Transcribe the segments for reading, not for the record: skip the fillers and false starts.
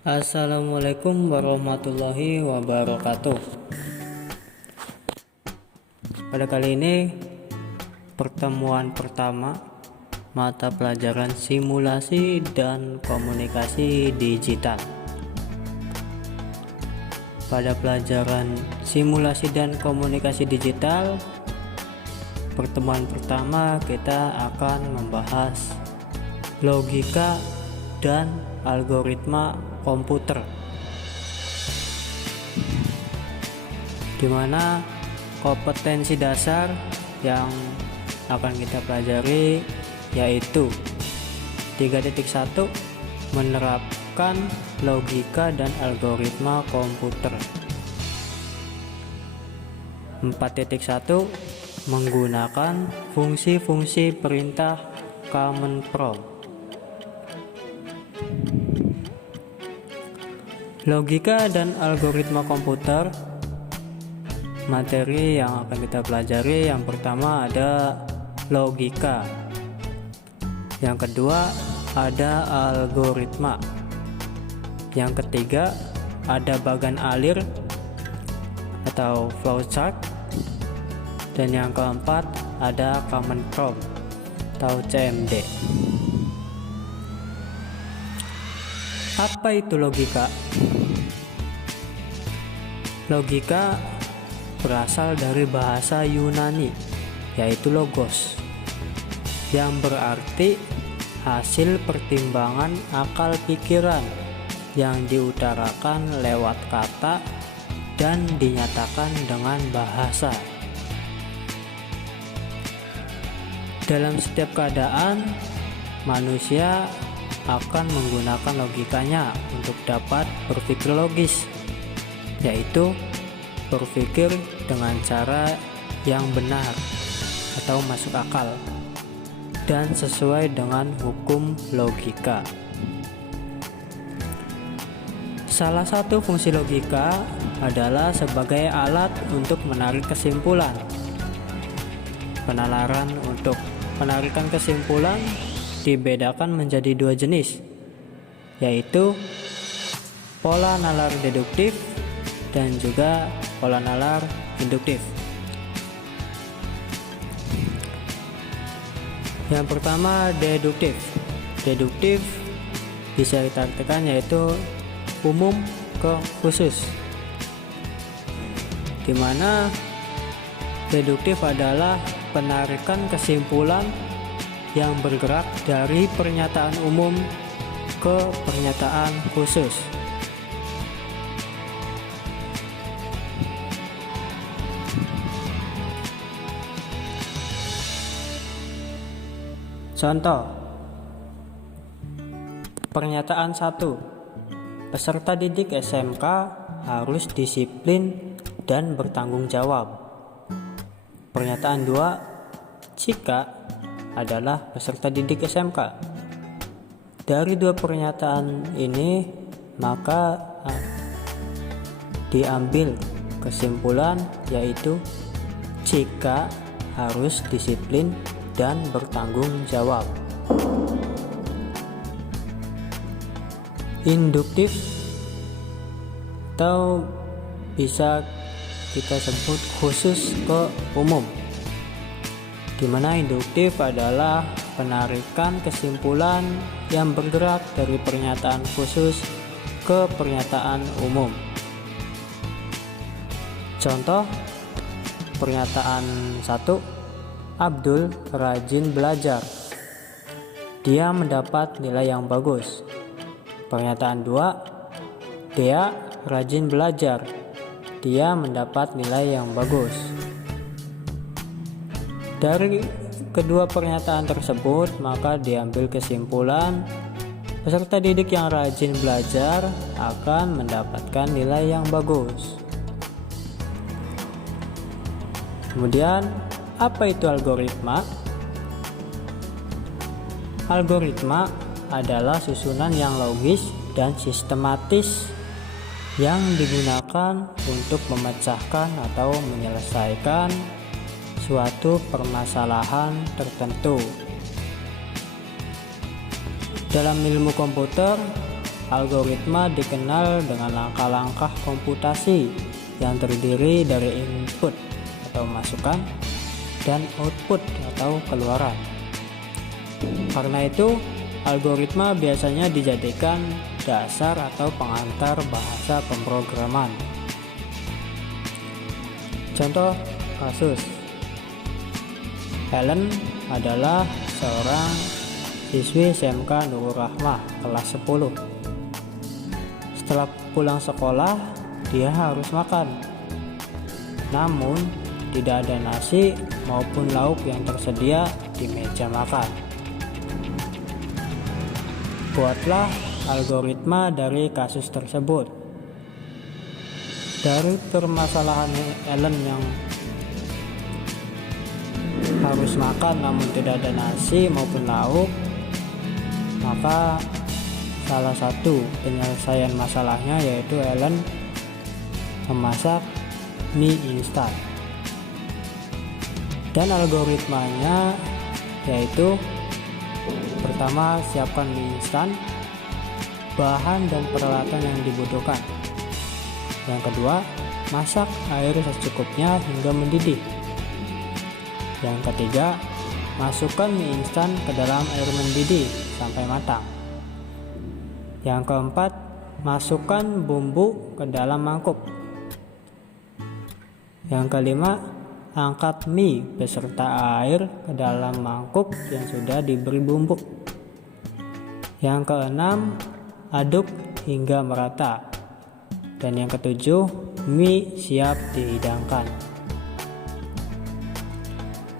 Assalamualaikum warahmatullahi wabarakatuh. Pada kali ini pertemuan pertama mata pelajaran simulasi dan komunikasi digital. Pada pelajaran simulasi dan komunikasi digital, pertemuan pertama kita akan membahas logika dan algoritma komputer, di mana kompetensi dasar yang akan kita pelajari yaitu 3.1 menerapkan logika dan algoritma komputer, 4.1 menggunakan fungsi-fungsi perintah command prompt. Logika dan algoritma komputer. Materi yang akan kita pelajari, yang pertama ada logika, yang kedua ada algoritma, yang ketiga ada bagan alir atau flowchart, dan yang keempat ada command prompt atau CMD. Apa itu logika? Logika berasal dari bahasa Yunani, yaitu logos, yang berarti hasil pertimbangan akal pikiran yang diutarakan lewat kata dan dinyatakan dengan bahasa. Dalam setiap keadaan, manusia akan menggunakan logikanya untuk dapat berpikir logis, yaitu berpikir dengan cara yang benar atau masuk akal dan sesuai dengan hukum logika. Salah satu fungsi logika adalah sebagai alat untuk menarik kesimpulan. Penalaran untuk menarikan kesimpulan dibedakan menjadi dua jenis, yaitu pola nalar deduktif dan juga pola nalar induktif. Yang pertama deduktif. Deduktif bisa kita artikan yaitu umum ke khusus, di mana deduktif adalah penarikan kesimpulan yang bergerak dari pernyataan umum ke pernyataan khusus. Contoh, pernyataan 1, peserta didik SMK harus disiplin dan bertanggung jawab. Pernyataan 2, Cika adalah peserta didik SMK. Dari dua pernyataan ini maka diambil kesimpulan, yaitu Cika harus disiplin dan bertanggung jawab. Induktif atau bisa kita sebut khusus ke umum, di mana induktif adalah penarikan kesimpulan yang bergerak dari pernyataan khusus ke pernyataan umum. Contoh, pernyataan 1, Abdul rajin belajar, dia mendapat nilai yang bagus. Pernyataan 2, Dea rajin belajar, dia mendapat nilai yang bagus. Dari kedua pernyataan tersebut maka diambil kesimpulan peserta didik yang rajin belajar akan mendapatkan nilai yang bagus. Kemudian, apa itu algoritma? Algoritma adalah susunan yang logis dan sistematis yang digunakan untuk memecahkan atau menyelesaikan suatu permasalahan tertentu. Dalam ilmu komputer, algoritma dikenal dengan langkah-langkah komputasi yang terdiri dari input atau masukan dan output atau keluaran. Karena itu, algoritma biasanya dijadikan dasar atau pengantar bahasa pemrograman. Contoh kasus, Helen adalah seorang siswi SMK Nurul Rahmah kelas 10. Setelah pulang sekolah, dia harus makan. Namun, tidak ada nasi maupun lauk yang tersedia di meja makan. Buatlah algoritma dari kasus tersebut. Dari permasalahan Helen yang harus makan namun tidak ada nasi maupun lauk, maka salah satu penyelesaian masalahnya yaitu Helen memasak mie instan. Dan algoritmanya yaitu pertama, siapkan mie instan, bahan dan peralatan yang dibutuhkan. Yang kedua, masak air secukupnya hingga mendidih. Yang ketiga, masukkan mie instan ke dalam air mendidih sampai matang. Yang keempat, masukkan bumbu ke dalam mangkuk. Yang kelima, angkat mie beserta air ke dalam mangkuk yang sudah diberi bumbu. Yang keenam, aduk hingga merata. Dan yang ketujuh, mie siap dihidangkan.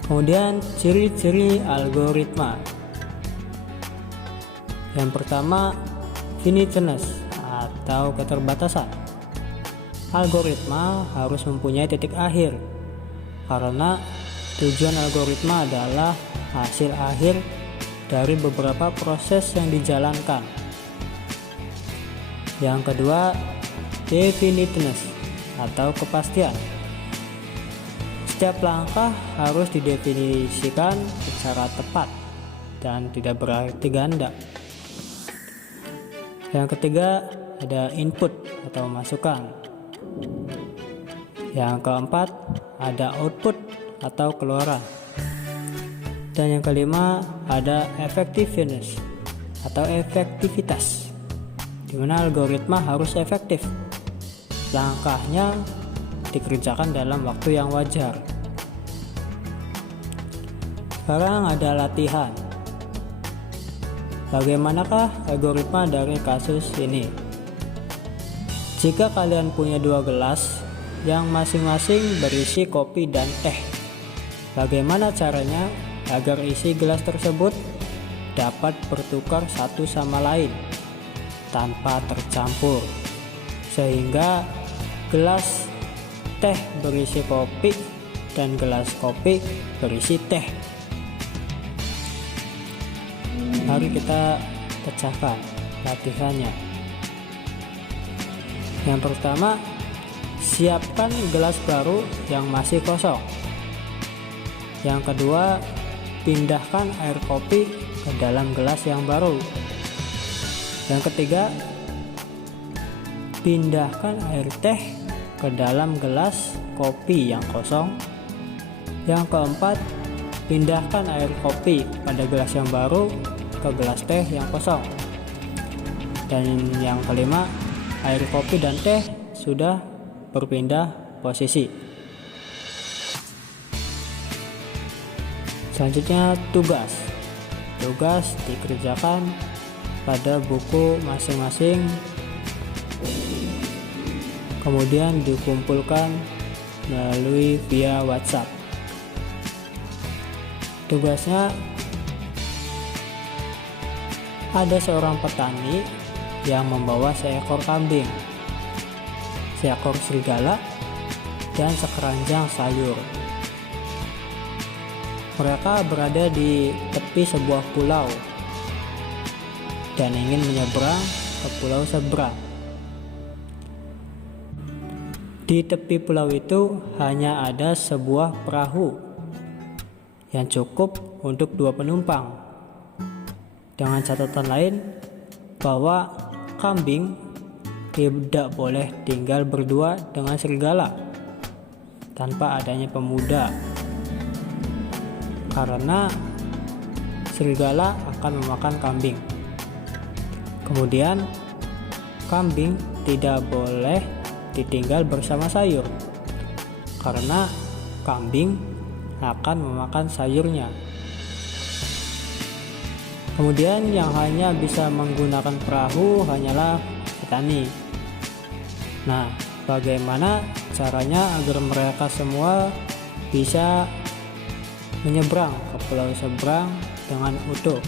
Kemudian ciri-ciri algoritma. Yang pertama, finiteness atau keterbatasan. Algoritma harus mempunyai titik akhir, karena tujuan algoritma adalah hasil akhir dari beberapa proses yang dijalankan. Yang kedua, definiteness atau kepastian. Setiap langkah harus didefinisikan secara tepat dan tidak berarti ganda. Yang ketiga, ada input atau masukan. Yang keempat, ada output atau keluaran. Dan yang kelima, ada effectiveness atau efektivitas, di mana algoritma harus efektif. Langkahnya dikerjakan dalam waktu yang wajar. Sekarang ada latihan. Bagaimanakah algoritma dari kasus ini? Jika kalian punya 2 gelas yang masing-masing berisi kopi dan teh, bagaimana caranya agar isi gelas tersebut dapat bertukar satu sama lain tanpa tercampur, sehingga gelas teh berisi kopi dan gelas kopi berisi teh? Mari kita pecahkan latihannya. Yang pertama, siapkan gelas baru yang masih kosong. Yang kedua, pindahkan air kopi ke dalam gelas yang baru. Yang ketiga, pindahkan air teh ke dalam gelas kopi yang kosong. Yang keempat, pindahkan air kopi pada gelas yang baru ke gelas teh yang kosong. Dan yang kelima, air kopi dan teh sudah berpindah posisi. Selanjutnya, tugas dikerjakan pada buku masing-masing, kemudian dikumpulkan melalui via WhatsApp. Tugasnya, ada seorang petani yang membawa seekor kambing, seekor serigala, dan sekeranjang sayur. Mereka berada di tepi sebuah pulau dan ingin menyeberang ke pulau seberang. Di tepi pulau itu hanya ada sebuah perahu yang cukup untuk 2 penumpang, dengan catatan lain bahwa kambing tidak boleh tinggal berdua dengan serigala tanpa adanya pemuda, karena serigala akan memakan kambing. Kemudian kambing tidak boleh ditinggal bersama sayur, karena kambing akan memakan sayurnya. Kemudian yang hanya bisa menggunakan perahu hanyalah petani. Nah, bagaimana caranya agar mereka semua bisa menyeberang ke pulau seberang dengan utuh?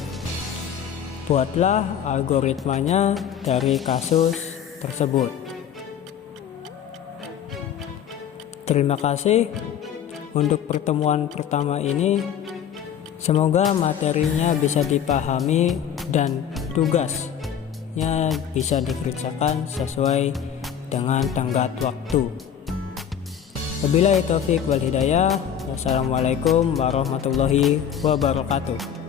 Buatlah algoritmanya dari kasus tersebut. Terima kasih untuk pertemuan pertama ini. Semoga materinya bisa dipahami dan tugasnya bisa dikerjakan sesuai dengan tenggat waktu. Wabillahi taufik wal hidayah. Wassalamualaikum warahmatullahi wabarakatuh.